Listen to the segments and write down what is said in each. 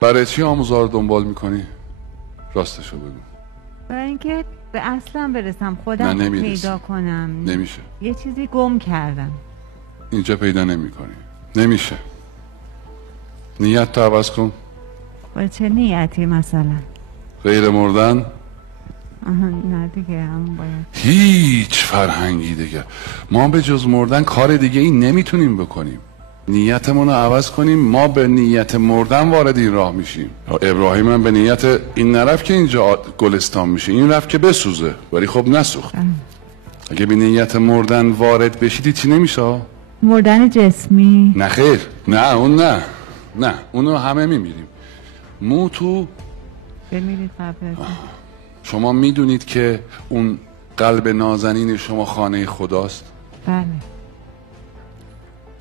برای چی آموزها رو دنبال میکنی؟ راستشو بگو. برای اینکه به اصلا برسم، خودم رو پیدا کنم. نمیشه. یه چیزی گم کردم. اینجا پیدا نمیکنی. نمیشه. نیت تو عوض کن. با چه نیتی مثلا؟ غیر مردن؟ نه دیگه، همون باید. هیچ فرهنگی دیگه ما به جز مردن کار دیگه این نمیتونیم بکنیم. نیتمون رو عوض کنیم، ما به نیت مردن وارد این راه میشیم. ابراهیم هم به نیت این نرفت که اینجا گلستان میشه، این رفت که بسوزه، ولی خب نسوخت. اگه به نیت مردن وارد بشید چی نمیشه؟ مردن جسمی؟ نه خیر، نه اون نه اونو همه میمیریم. موتو بمیرید قبل. شما میدونید که اون قلب نازنین شما خانه خداست؟ بله.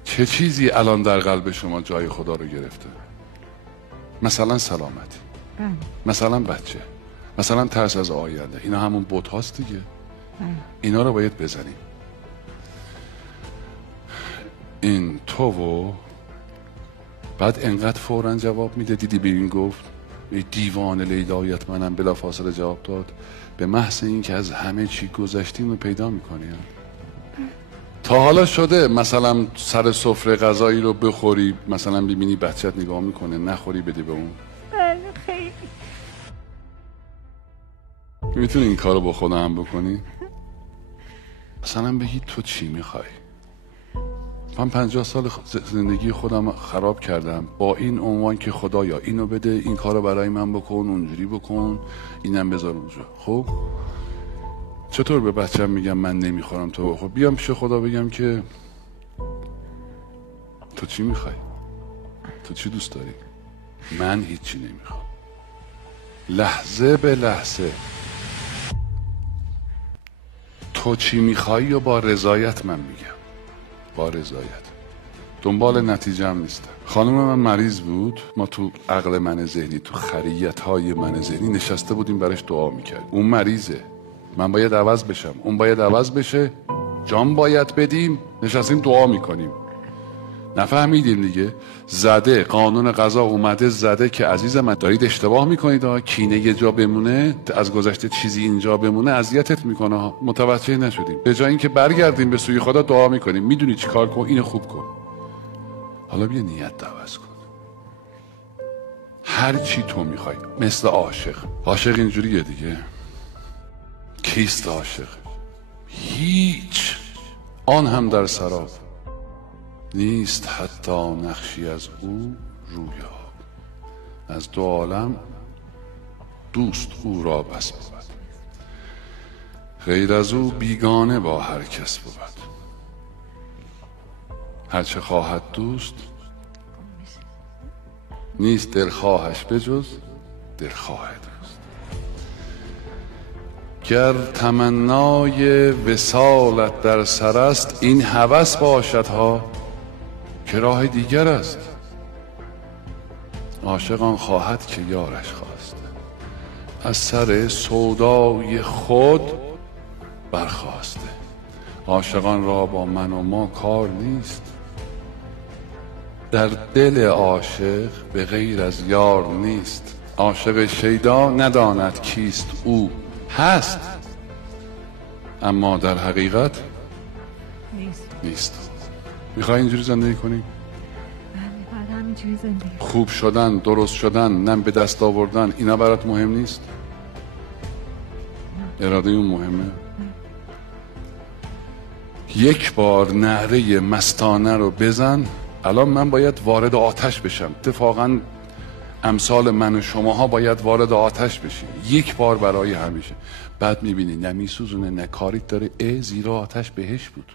چه چیزی الان در قلب شما جای خدا رو گرفته؟ مثلا سلامتی، بله. مثلا بچه، مثلا ترس از آینده. اینا همون بت هاست دیگه. بله. اینا رو باید بزنیم. این تو و بعد انقدر فوراً جواب میده. دیدی به این گفت ای دیوان لیلایت، منم بلا فاصله جواب داد. به محض این که از همه چی گذشتیم رو پیدا میکنی. تا حالا شده مثلا سر سفره غذایی رو بخوری، مثلا ببینی بچت نگاه میکنه، نخوری بدی به اون؟ بله خیلی. میتونی این کارو با خودم هم بکنی؟ مثلا بگی تو چی میخوای؟ من 50 سال زندگی خودم خراب کردم با این عنوان که خدایا اینو بده، این کارو برای من بکن، اونجوری بکن، اینم بذار اونجا. خب چطور به بچم میگم من نمیخورم تو بخور؟ بیام پیش خدا بگم که تو چی میخوای؟ تو چی دوست داری؟ من هیچی نمیخوام. لحظه به لحظه تو چی میخوایی و با رضایت من میگم. با رضایت. دنبال نتیجه هم نیستم. خانم من مریض بود، ما تو عقل من ذهنی، تو خریت های من ذهنی نشسته بودیم براش دعا میکرد. اون مریضه، من باید عوض بشم، اون باید عوض بشه، جان باید بدیم، نشستیم دعا میکنیم. نفهمیدیم دیگه. زده قانون قضا اومده زده که عزیز من دارید اشتباه میکنید، کینه یه جا بمونه، از گذشته چیزی اینجا بمونه اذیتت میکنه. متوجه نشدیم. به جای اینکه برگردیم به سوی خدا دعا میکنیم میدونی چی کار کن، اینو خوب کن. حالا بیا نیت عوض کن. هر چی تو میخوای. مثل عاشق. عاشق اینجوریه دیگه. کیست عاشق؟ هیچ، آن هم در سراب نیست حتی نقشی از او رویا. از دو عالم دوست او را بس بود، غیر از او بیگانه با هر کس بود. هرچه خواهد دوست نیست دلخواهش بجز دلخواه دوست. گر تمنای وصالت در سر است، این هوس باشد ها که راه دیگر است. عاشقان خواهد که یارش خواست، از سر سودای خود برخاسته. عاشقان را با من و ما کار نیست، در دل عاشق به غیر از یار نیست. عاشق شیدا نداند کیست او، هست اما در حقیقت نیست. میخوای اینجوری زندگی کنی؟ خوب شدن، درست شدن، نم به دست آوردن، اینا برات مهم نیست؟ اراده اون مهمه؟ یک بار نعره مستانه رو بزن. الان من باید وارد آتش بشم. اتفاقا امثال من و شماها باید وارد آتش بشیم یک بار برای همیشه. بعد میبینی نه میسوزونه نه کاریت داره، زیرا آتش بهش بود.